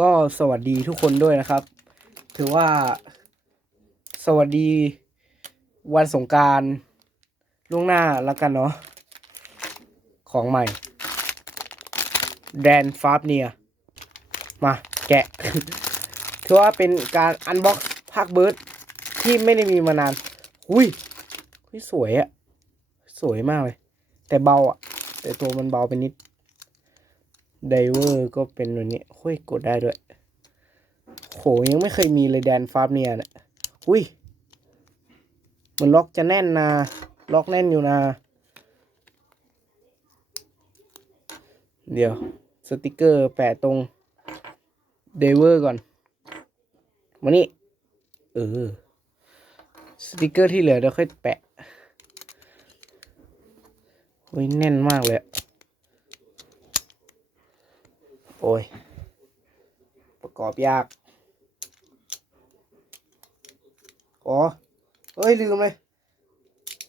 ก็สวัสดีทุกคนด้วยนะครับ ถือว่าสวัสดีวันสงการล่วงหน้าแล้วกันเนาะของใหม่แดนฟาร์เนียมาแกะ ถือว่าเป็นการอันบ็อกภาคเบิร์ดที่ไม่ได้มีมานานหุยหุยสวยอะสวยมากเลย แต่เบาอะแต่ตัวมันเบาไปนิด ไดเวอร์ก็เป็นแบบนี้หุ้ยกดได้ด้วยโหยังไม่เคยมีเลยแดนฟาร์เนียนี่ยหุ้ยมันล็อกจะแน่นนะล็อกแน่นอยู่นะ เดี๋ยว สติกเกอร์แปะตรงเดเวอร์ก่อนมานี่เออ สติกเกอร์ที่เหลือเดี๋ยวค่อยแปะเฮ้ยแน่นมากเลยอะ โอ้ย ประกอบยาก อ๋อ เอ้ย ลืมเลย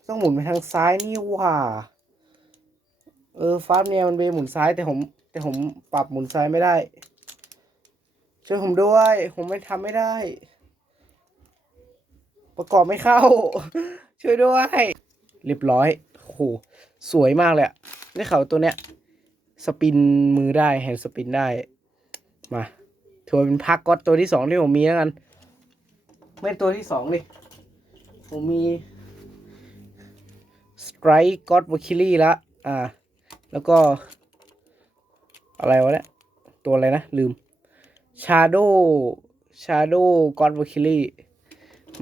ต้องหมุนไปทางซ้ายนี่ว่า เออฟาสเนี่ยมันเป็นหมุนซ้ายแต่ผม แต่ผมปรับหมุนซ้ายไม่ได้ ช่วยผมด้วย ผมไม่ทำไม่ได้ ประกอบไม่เข้า ช่วยด้วย เรียบร้อยโหสวยมากเลยอะได้ข่าตัวเนี้ย สปินมือได้แฮนด์สปินได้ มาถือว่าเป็นพักก๊อตตัวที่สองที่ผมมีแล้วกัน ไม่ตัวที่สองดิผมมีสไตรก็อตว a คิลี่ละอ่า แล้วก็ อะไรวะเนี่ย ตัวอะไรนะ ลืมชาโดชาโดก็อตว a คิลี่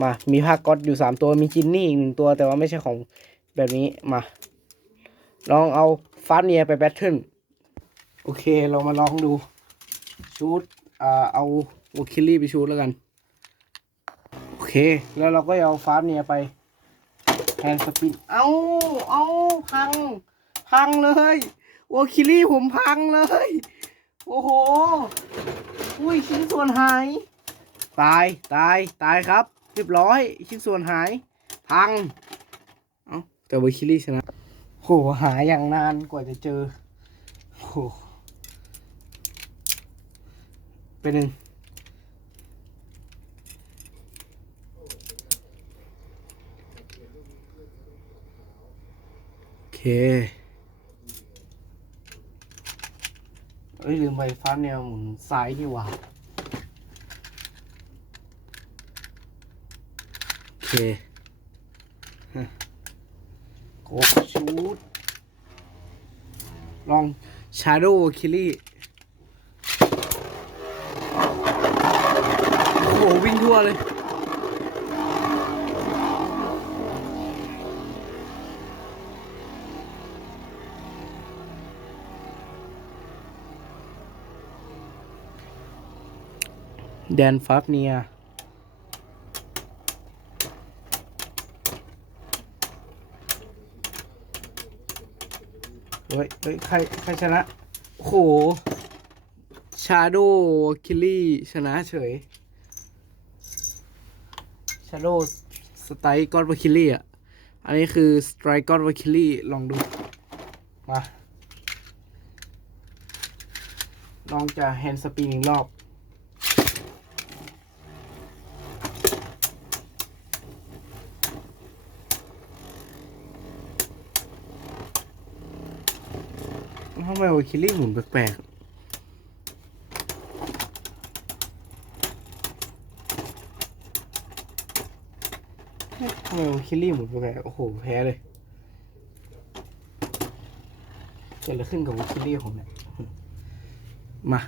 มา มีภาคก๊อตอยู่สามตัว มีจินนี่อีกหนึ่งตัว แต่ว่าไม่ใช่ของแบบนี้ มา ลองเอาฟาสเนียไปแบทเทิล โอเคเรามาลองดูชูดเอาวอคิลี่ไปชูดแล้วกัน โอเค แล้วเราก็เอาฟาสเนี่ยไปแฮนสปิน เอาเอาพัง พังเลยวอคิลี่ผมพังเลย โอ้โห อุ้ยชิ้นส่วนหาย ตาย ตาย ตายครับ เรียบร้อย ชิ้นส่วนหาย พัง เอาแต่วอคิลี่ชนะโหหาอย่างนานกว่าจะเจอโห เป็นหนึ่งโอเคเอ้ยลืมไปฟ้าแนวหมุนซ้ายนี่หว่าโอเคฮะโกชูดลอง Shadow k i l l y โอ้โห วเลย แดนฟับเนียเฮ้ยเฮ้ยใคร ใครชนะโอ้โหชาโดคิลลี่ ชนะเฉย ชาโดสไตร์กอดวาคิลลี่อะ อันนี้คือสไตร์กอดวาคิลลี่ลองดู มา ลองจะแฮนด์สปีนอีกรอบทำไมวาคิลลี่หมุนแปลกๆ ทำไมวาคิลลี่หมุนแปลกๆโอ้โห แพ้เลยเกิดอะไรขึ้นกับวาคิลลี่ผมเนี่ย มา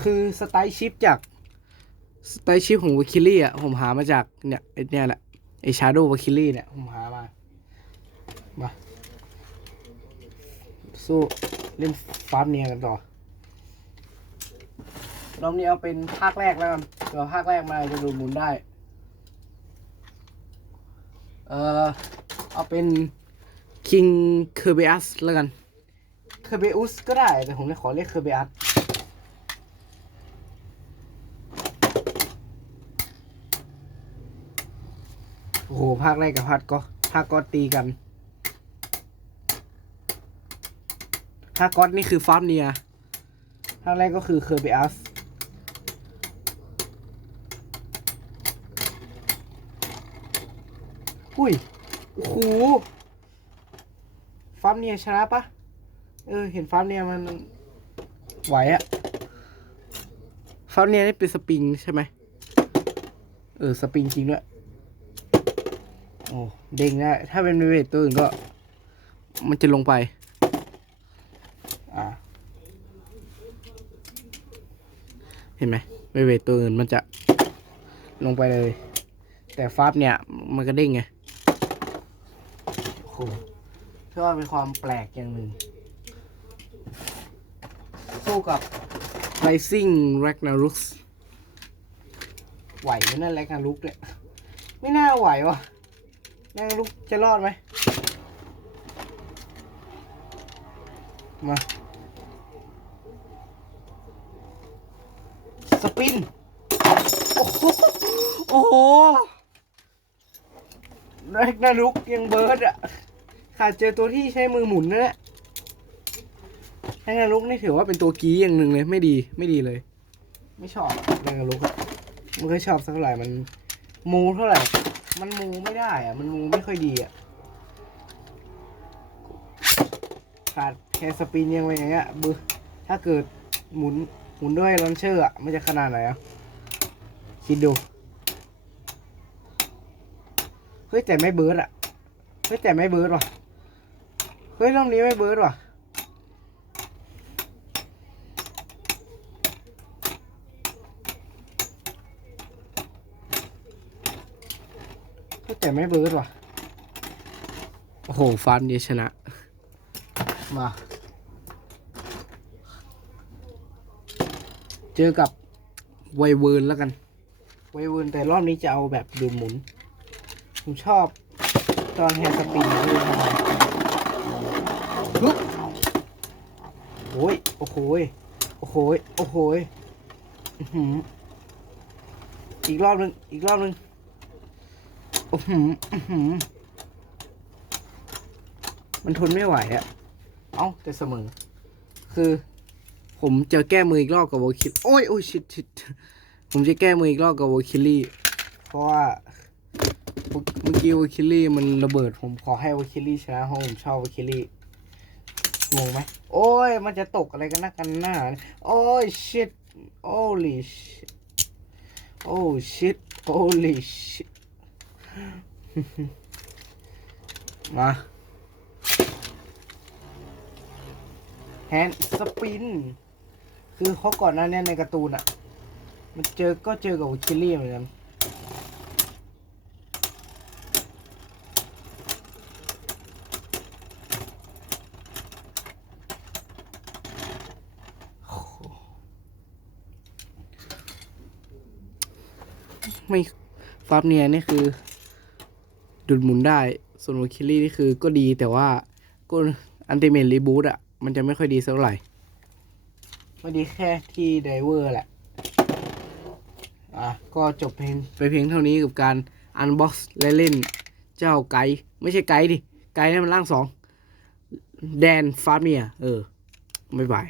คือสไตล์ชิปจาก สไตล์ชิปของวาคิลลี่อะ ผมหามาจากเนี่ยไอเนี่ยแหละ ไอชาโดว์วาคิลลี่เนี่ย ผมหามา มา สู้เล่นฟาร์มเนียกันต่อรอบนี้เอาเป็นภาคแรกแล้วกันเดี๋ยวภาคแรกมาจะดูหมุนได้ เออเอาเป็น King k e r b e u s แล้วกัน k e r b e u s ก็ได้ แต่ผมจะขอเรียก k e r b e u s โอ้โห ภาคแรกกับภาคก็ภาคก็ตีกันถ้าก๊อตนี่คือฟาร์มเนียภาคแรกก็คือเคอร์เบอัส อุ้ยโอ้โหฟาร์มเนียชนะปะเออ เห็นฟาร์มเนียมันไหวอะฟาร์มเนียนี่เป็นสปริงใช่ไหมเออ สปริงจริงด้วย โอ้เด้งได้ ถ้าเป็นเวทตัวอื่นก็ มันจะลงไป อ่าเห็นไหมเวทตัวอื่นมันจะลงไปเลย แต่ฟาบเนี่ย มันก็เด้งไง โอ้โหเชื่อว่าเป็นความแปลกอย่างหนึ่ง สู้กับ Rising Ragnarok ไหวไหมนั่น Ragnarok เนี่ยไม่น่าไหววะ Ragnarok จะรอดไหม มา สปิน โอ้โห โอ้โหแรกนาลุกยังเบิร์ดอะ ขาดเจอตัวที่ใช้มือหมุนนั่นแหละแรกนาลุกนี่ถือว่าเป็นตัวกี้อย่างหนึ่งเลยไม่ดีไม่ดีเลย ไม่ชอบแรกนาลุกอะมันก็ชอบสักเท่าไหร่มันมูเท่าไหร่ มันมูไม่ได้อะมันมูไม่ค่อยดีอะขาดแค่สปินยังไงอย่างเงี้ยบือถ้าเกิดหมุนหมุนด้วยลอนเชอร์อะมันจะขนาดไหนอะคิดดูเฮ้ยแต่ไม่เบิร์ดอะเฮ้ยแต่ไม่เบิร์ดว่ะ เฮ้ยรอบนี้ไม่เบิร์ดว่ะเฮ้ยแต่ไม่เบิร์ดว่ะ โอ้โห ฟันเดียชนะ มา เจอกับไวเวิร์นแล้วกัน ไวเวิร์นแต่รอบนี้จะเอาแบบดูหมุน ผมชอบตอนแฮนด์สปีดที่ทำไมฮึบ โอ้ยโอ้โหโอ้โหโอ้โหอือหืออีกรอบนึง อีกรอบนึงโอ้โหอื้อหือมันทนไม่ไหวอะเอ้าแต่เสมอ คือ ผมจะแก้มืออีกรอบกับโวคิลโอ้ยโอ้ยชิดชิดผมจะแก้มืออีกรอบกับโวคิลลี่ เพราะว่าเมื่อกี้โวคิลลี่มันระเบิด ผมขอให้โวคิลลี่ชนะเพราะผมชอบโวคิลลี่ งงไหมโอ้ย มันจะตกอะไรกันนักกันหน้า โอ้ย shit holy shit oh shit holy shit มาแฮนด์สปิน คือเขาก่อนหน้านี้ในการ์ตูนอะมันเจอก็เจอกับคิลลี่เหมือนกัน ไม่ฟาบเนียนี่คือ ดุดหมุนได้ ส่วนวคิลลี่นี่คือก็ดีแต่ว่าก็อันติเมทรีบูตอะมันจะไม่ค่อยดีสักเท่าไหร่ไม่ดีแค่ที่ไดเวอร์แหละ อะ ก็จบเพลงไปเพียงเท่านี้กับการอันบ็อกซ์และเล่นเจ้าไกด์ไม่ใช่ไกด์ดิ ไกด์นั่นมันร่างสอง แดนฟาบเนีย เออ ไม่บาย